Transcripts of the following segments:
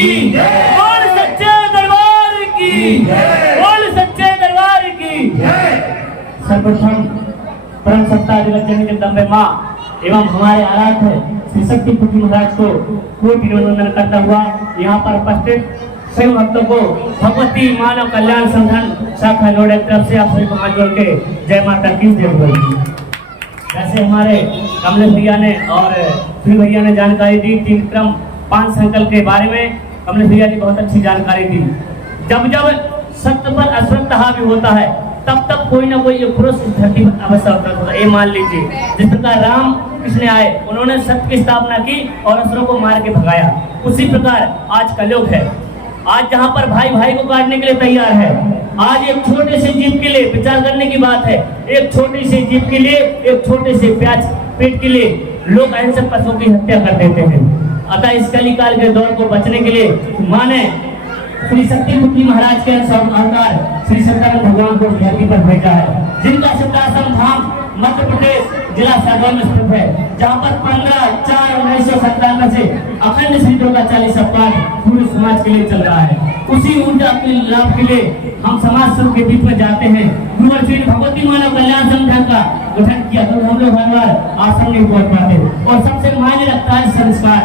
की जय, बोल सच्चे दरबार की जय, बोल सच्चे दरबार की जय। सर्वप्रथम परम सत्ता जगत जगदम्बे माँ एवं हमारे आराध्य श्री शक्ति पुत्री महाराज को कोटि वंदन करता हुआ यहाँ पर उपस्थित सभी भक्तों को भगवती मानव कल्याण संगठन शाखा नोएडा की तरफ से आप सभी को हाथ जोड़ के जय माता की जय बोली। जैसे हमारे कमलेश भैया ने और श्री भैया ने जानकारी दी 3 क्रम 5 संकल्प के बारे में, कमलेश भैया ने बहुत अच्छी जानकारी दी। जब जब सत्य पर असत्य हावी होता है तब तब कोई ना कोई पुरुष धरती पर अवश्य होता है। ये मान लीजिए जिस प्रकार राम कृष्ण आए, उन्होंने सत्य की स्थापना की और असुरों को मार के भगाया, उसी प्रकार आज कलयुग है। आज जहाँ पर भाई भाई को काटने के लिए तैयार है, आज एक छोटे से जीव के लिए विचार करने की बात है, एक छोटी से जीव के लिए, एक छोटे से प्याज पेट के लिए लोग ऐसे पशुओं की हत्या कर देते हैं। अतः इस कलिकाल के दौर को बचने के लिए माने श्री शक्ति पुत्री महाराज के अवतार श्री सत्यानंद भगवान को धरती पर भेजा है, जिनका सिद्धाश्रम धाम मध्य प्रदेश जिला सागर में स्थित है, जहाँ पर 15/4/1997 से अखंड श्री दुर्गा चालीसा पाठ पूरे समाज के लिए चल रहा है। उसी ऊर्जा के लाभ के लिए हम समाज स्वरूप के बीच में जाते हैं। गुरुवर श्री भगवती मानव कल्याण संगठन का गठन किया तो हम लोग हर बार आश्रम नहीं पहुंच पाते और सबसे मायने रखता है संस्कार।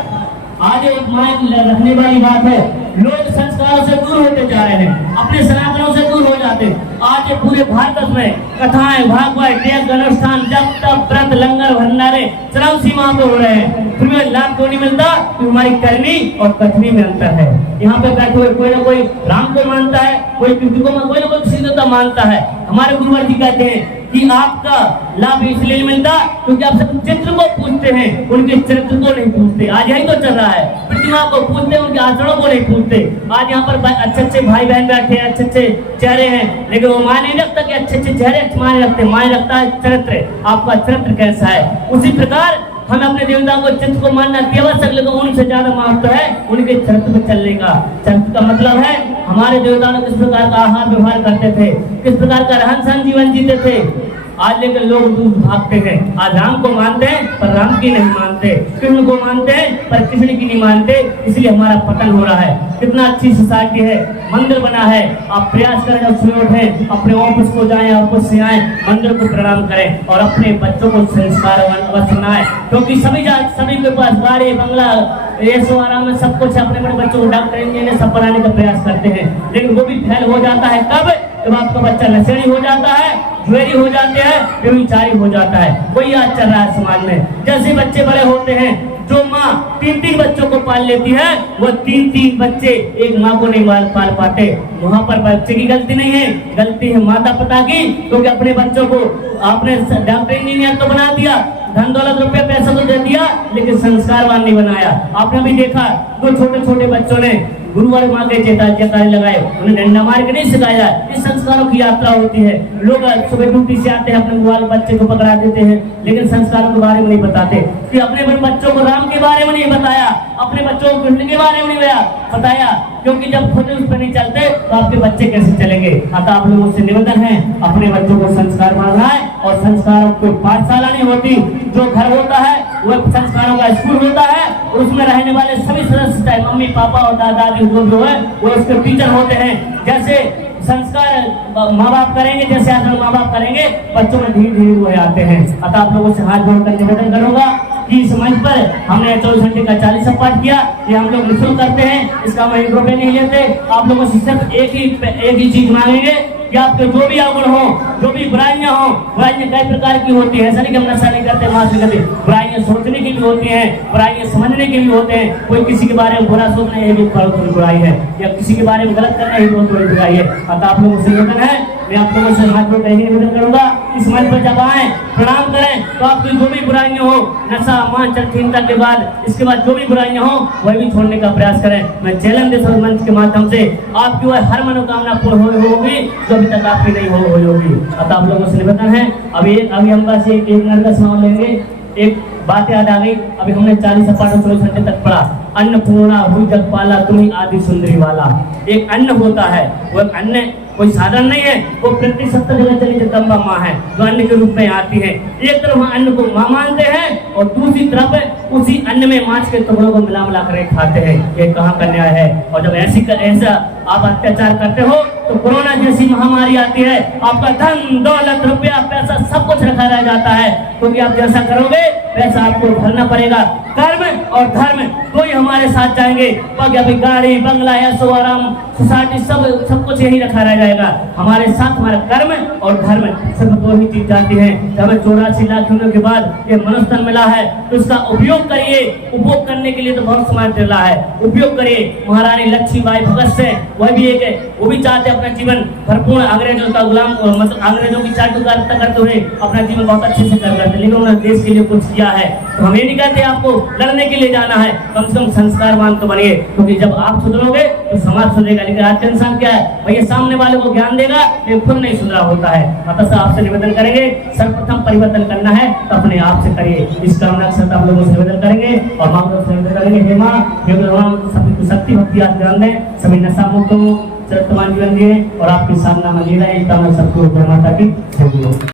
आज एक मायने रखने वाली बात है, लोग संस्कारों से दूर होते जा रहे हैं, अपने सनातनों से दूर हो जाते हैं। आज पूरे भारत में कथाएं भागवत यज्ञ अनुष्ठान जप तप व्रत लंगर भंडारे चरम सीमा पे हो रहे हैं, फिर भी लाभ क्यों नहीं मिलता? तो हमारी करनी और कथनी में अंतर है। यहाँ पे बैठे हुए कोई ना कोई राम को मानता है, कोई कृष्ण को, कोई ना कोई किसी देवता मानता है। हमारे गुरुवर जी कहते हैं कि आपका लाभ इसलिए नहीं मिलता क्योंकि आप सब चित्र को पूछते हैं, उनके चरित्र को नहीं पूछते। आज यही तो चल रहा है, प्रतिमा को पूछते हैं, उनके आचरणों को नहीं पूछते। आज यहाँ पर अच्छे अच्छे भाई बहन बैठे हैं, अच्छे अच्छे चेहरे हैं, लेकिन वो मायने नहीं रखता कि अच्छे अच्छे चेहरे मायने रखते, मायने रखता है चरित्र, आपका चरित्र कैसा है। उसी प्रकार हमें अपने देवताओं को चित्र को मानना आवश्यक, लेकिन उनसे ज्यादा महत्व है उनके चरित्र पर चलने का। चरित्र का मतलब है हमारे देवताओं किस प्रकार का आहार व्यवहार करते थे, किस प्रकार का रहन सहन जीवन जीते थे। आज लेकर लोग दूर भागते हैं। आज राम को मानते हैं पर राम की नहीं मानते, कृष्ण को मानते हैं पर कृष्ण की नहीं मानते, इसलिए हमारा पतन हो रहा है। कितना अच्छी सोसाइटी है, मंदिर बना है, आप प्रयास करें, जब सुबह उठें अपने ऑफिस को जाएं, ऑफिस से आए मंदिर को प्रणाम करें और अपने बच्चों को संस्कार अवश्य बनाएं, क्योंकि सभी के पास गाड़ी बंगला ऐसो आराम में सब कुछ, अपने बड़े बच्चों को डॉक्टर इंजीनियर सब बनाने का प्रयास करते हैं, लेकिन वो भी फेल हो जाता है। कब? जब आपका बच्चा नशेड़ी हो जाता है, ज्वेरी हो जाते हैं, व्यभिचारी हो जाता है। वही आज चल रहा है समाज में। जैसे बच्चे बड़े होते हैं, जो माँ 3 बच्चों को पाल लेती है, वो 3 बच्चे एक माँ को नहीं पाल पाते। वहाँ पर बच्चे की गलती नहीं है, गलती है माता पिता की, क्योंकि अपने बच्चों को आपने डॉक्टर इंजीनियर तो बना दिया, धन दौलत रुपया पैसा तो दे दिया, लेकिन संस्कारवान नहीं बनाया। आपने भी देखा 2 छोटे छोटे बच्चों ने गुरुवार माँ के चेताने लगाए, उन्हें डंडा मार के नहीं सिखाया। इस संस्कारों की यात्रा होती है। लोग सुबह ड्यूटी से आते हैं, अपने मोबाइल बच्चे को पकड़ा देते हैं, लेकिन संस्कारों के बारे में नहीं बताते कि अपने बच्चों को राम के बारे में नहीं बताया, अपने बच्चों को कृष्ण के बारे में नहीं बताया, क्योंकि जब खुद उस पर नहीं चलते तो आपके बच्चे कैसे चलेंगे। अतः आप लोगों से निवेदन है, अपने बच्चों को संस्कार मानना है और संस्कारों को पाठशाला नहीं होती, जो घर होता है वो संस्कारों का स्कूल होता है और उसमें रहने वाले सभी सदस्य चाहे मम्मी पापा और दादा दादी जो है वो उसके टीचर होते हैं। जैसे संस्कार माँ बाप करेंगे, जैसे आचरण माँ बाप करेंगे, बच्चों में धीरे धीरे वो आते हैं। अतः आप लोगों से हाथ जोड़कर निवेदन करूंगा कि इस मंच पर हमने 24 घंटे का चालीसा पाठ किया, ये हम लोग निःशुल्क करते हैं, इसका हम 1 रुपये नहीं लेते। आप लोगों से सिर्फ एक ही चीज मांगेंगे कि आपके जो भी अवगुण हो, जो भी बुराइयां हो, बुराइयां कई प्रकार की होती है, ऐसा नहीं कि हम नशा नहीं करते, मांस नहीं करते। बुराइयां सोचने की भी होती हैं, बुराइयां समझने की भी होते हैं। कोई किसी के बारे में बुरा सोचना ये भी बहुत बड़ी बुराई है, या किसी के बारे में गलत करना ये बहुत बड़ी बुराई है। अतः आप लोगों से निवेदन है, मैं आप लोगों से हाथ जोड़ निवेदन करूंगा, इस मंच पर जब आए प्रणाम करें तो आपकी जो भी बुराइयां हो, नशा मान चलता के बाद इसके बाद जो भी बुराइयां हो वह भी छोड़ने का प्रयास करें। मैं चैलेंज देता हूं मंच के माध्यम से, आपकी वह हर मनोकामना पूर्ण होगी जो अभी तक आपकी नहीं होगी। अतः आप लोगों से निवेदन है, अभी हम बस एक मिनट का समय लेंगे, एक बात याद आ गई। अभी हमने 40 पाठ 24 घंटे तक पढ़ा। अन्नपूर्णा हुई जगपाला तुम्ही आदि सुंदरी वाला। एक अन्न होता है, वो अन्न कोई साधन नहीं है, वो पृथ्वी सप्त जगह चली जगदम्बा माँ है जो अन्न के रूप में आती है। एक तरफ अन्न को माँ मानते हैं और दूसरी तरफ उसी अन्न में मांस के टुकड़ों को मिला मिला कर खाते हैं। ये कहाँ का न्याय है? और जब ऐसा आप अत्याचार करते हो तो कोरोना जैसी महामारी आती है, आपका धन दौलत रुपया पैसा सब कुछ रखा रह जाता है, क्योंकि आप जैसा करोगे वैसा आपको भरना पड़ेगा। कर्म और धर्म दो ही हमारे साथ जाएंगे। बाकी गाड़ी बंगला ऐशो आराम सोसाइटी सब कुछ यही रखा रह जाएगा। हमारे साथ हमारा कर्म और धर्म सिर्फ दो ही चीज जाती है। हमें 84 लाख होने के बाद ये मनुष्य तन मिला है तो इसका उपयोग करिए। उपयोग करने के लिए तो बहुत समय मिला है, उपयोग करिए। महारानी लक्ष्मीबाई भगत से वह भी एक है, वो भी चाहते अपना जीवन भरपूर अंग्रेजों का गुलाम मतलब अंग्रेजों की चाटुकारिता करते हुए अपना जीवन बहुत अच्छे से कर करते, लेकिन उन्होंने देश के लिए कुछ किया है। तो हम ये नहीं कहते आपको लड़ने के लिए जाना है, कम से कम संस्कारवान तो बनिए, क्योंकि जब आप सुधरोगे तो समाज सुधरेगा। लेकिन आज का इंसान क्या है, भैया सामने वाले को ज्ञान देगा लेकिन खुद नहीं सुधरा होता है। अतः आपसे निवेदन करेंगे सर्वप्रथम परिवर्तन करना है तो अपने आप से करिए। इस कामना के साथ आप लोगों से निवेदन करेंगे और माँ को निवेदन करेंगे, हे माँ हे भगवान सभी को शक्ति भक्ति आज ज्ञान दें, सभी नशा मुक्त हो, चरित्रवान जीवन दिए और आपकी सामना में लीला सबको माता की